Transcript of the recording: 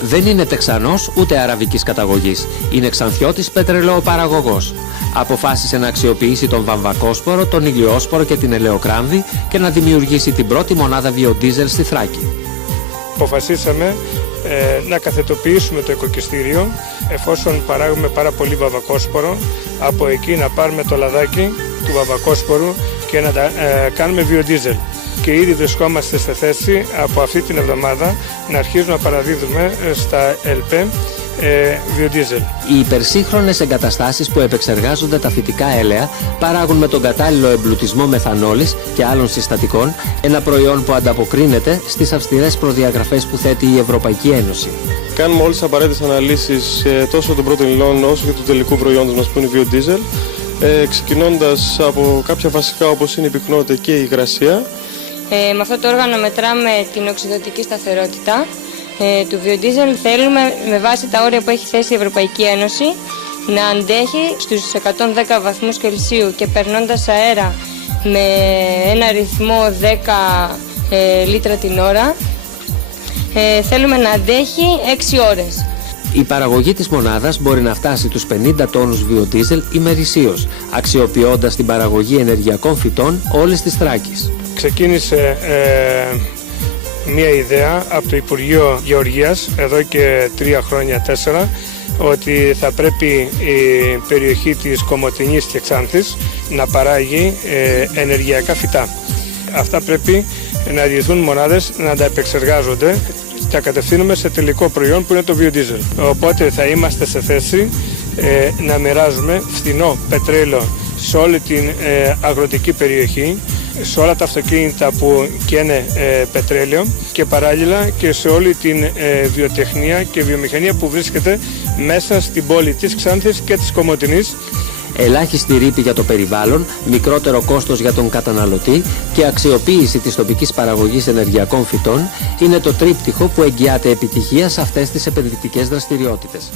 Δεν είναι Τεξανός ούτε αραβικής καταγωγής. Είναι Ξανθιώτης πετρελαιοπαραγωγός. Αποφάσισε να αξιοποιήσει τον βαμβακόσπορο, τον ηλιόσπορο και την ελαιοκράμβη και να δημιουργήσει την πρώτη μονάδα βιοντίζελ στη Θράκη. Αποφασίσαμε να καθετοποιήσουμε το οικοκυστήριο, εφόσον παράγουμε πάρα πολύ βαμβακόσπορο, από εκεί να πάρουμε το λαδάκι του βαμβακόσπορου και να τα κάνουμε βιοντίζελ. Και ήδη βρισκόμαστε στη θέση από αυτή την εβδομάδα να αρχίζουμε να παραδίδουμε στα ΕΛΠΕ βιοντίζελ. Οι υπερσύγχρονες εγκαταστάσεις που επεξεργάζονται τα φυτικά έλαια παράγουν με τον κατάλληλο εμπλουτισμό μεθανόλης και άλλων συστατικών ένα προϊόν που ανταποκρίνεται στις αυστηρές προδιαγραφές που θέτει η Ευρωπαϊκή Ένωση. Κάνουμε όλες τις απαραίτητες αναλύσεις τόσο των πρώτων υλών όσο και του τελικού προϊόντος μας που είναι βιοντίζελ, ξεκινώντας από κάποια βασικά όπως είναι η πυκνότητα και η υγρασία. Με αυτό το όργανο μετράμε την οξυδοτική σταθερότητα του βιοντίζελ. Θέλουμε με βάση τα όρια που έχει θέσει η Ευρωπαϊκή Ένωση να αντέχει στους 110 βαθμούς Κελσίου και περνώντας αέρα με ένα ρυθμό 10 λίτρα την ώρα θέλουμε να αντέχει 6 ώρες. Η παραγωγή της μονάδας μπορεί να φτάσει τους 50 τόνους βιοντίζελ ημερησίως, αξιοποιώντας την παραγωγή ενεργειακών φυτών όλης της Θράκης. Ξεκίνησε μία ιδέα από το Υπουργείο Γεωργίας εδώ και 3 χρόνια, 4, ότι θα πρέπει η περιοχή της Κομοτηνής και Ξάνθης να παράγει ενεργειακά φυτά. Αυτά πρέπει να διηθούν μονάδες να τα επεξεργάζονται. Τα κατευθύνουμε σε τελικό προϊόν που είναι το βιοντίζελ. Οπότε θα είμαστε σε θέση να μοιράζουμε φθηνό πετρέλαιο σε όλη την αγροτική περιοχή, σε όλα τα αυτοκίνητα που καίνε πετρέλαιο και παράλληλα και σε όλη την βιοτεχνία και βιομηχανία που βρίσκεται μέσα στην πόλη της Ξάνθης και της Κομοτηνής. Ελάχιστη ρήπη για το περιβάλλον, μικρότερο κόστος για τον καταναλωτή και αξιοποίηση της τοπικής παραγωγής ενεργειακών φυτών είναι το τρίπτυχο που εγγυάται επιτυχία σε αυτές τις επενδυτικές δραστηριότητες.